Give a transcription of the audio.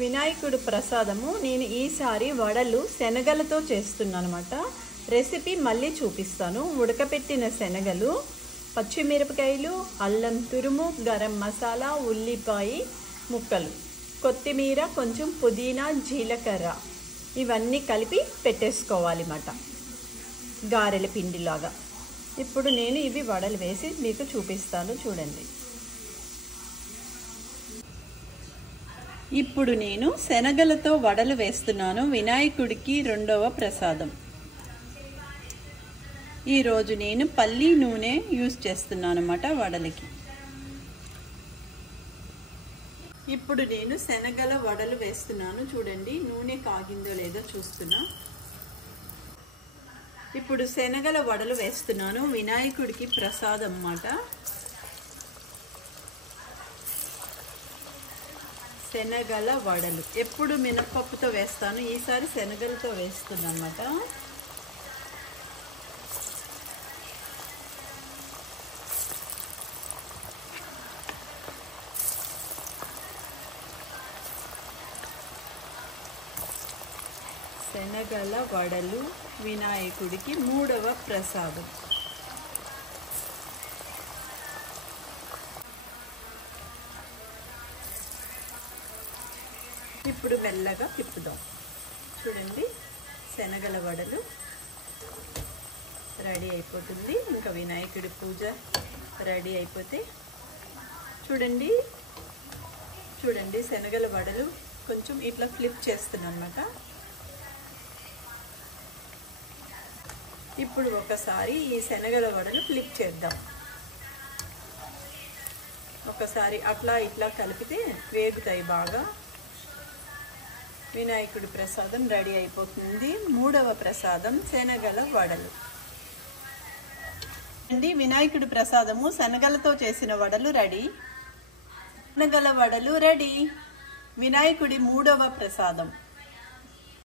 వినాయకుడి ప్రసాదము నేను ఈసారి వడలు శనగలతో చేస్తున్నాను అన్నమాట. రెసిపీ మళ్ళీ చూపిస్తాను. ఉడకపెట్టిన శనగలు, పచ్చిమిరపకాయలు, అల్లం తురుము, గరం మసాలా, ఉల్లిపాయ ముక్కలు, కొత్తిమీర, కొంచెం పుదీనా, జీలకర్ర ఇవన్నీ కలిపి పెట్టేసుకోవాలి అన్నమాట, గారెల పిండిలాగా. ఇప్పుడు నేను ఇవి వడలు వేసి మీకు చూపిస్తాను, చూడండి. ఇప్పుడు నేను శనగలతో వడలు వేస్తున్నాను, వినాయకుడికి రెండవ ప్రసాదం. ఈరోజు నేను పల్లి నూనె యూజ్ చేస్తున్నాను అన్నమాట వడలకి. ఇప్పుడు నేను శనగల వడలు వేస్తున్నాను, చూడండి. నూనె కాగిందో లేదో చూస్తున్నా. ఇప్పుడు శనగల వడలు వేస్తున్నాను, వినాయకుడికి ప్రసాదం అన్నమాట. శనగల వడలు ఎప్పుడు మినపప్పుతో వేస్తాను, ఈసారి శనగలతో వేస్తున్నాను అన్నమాట. శనగల వడలు వినాయకుడికి మూడవ ప్రసాదం. ఇప్పుడు మెల్లగా తిప్పుదాం, చూడండి. శనగల వడలు రెడీ అయిపోతుంది. ఇంకా వినాయకుడి పూజ రెడీ అయిపోతే చూడండి, చూడండి శనగల వడలు కొంచెం ఇట్లా ఫ్లిప్ చేస్తున్నాను అన్నమాట. ఇప్పుడు ఒకసారి ఈ శనగల వడలు ఫ్లిప్ చేద్దాం. ఒకసారి అట్లా ఇట్లా కలిపితే వేగుతాయి బాగా. వినాయకుడి ప్రసాదం రెడీ అయిపోతుంది. మూడవ ప్రసాదం శనగల వడలు. వినాయకుడి ప్రసాదము శనగలతో చేసిన వడలు రెడీ. శనగల వడలు రెడీ. వినాయకుడి మూడవ ప్రసాదం.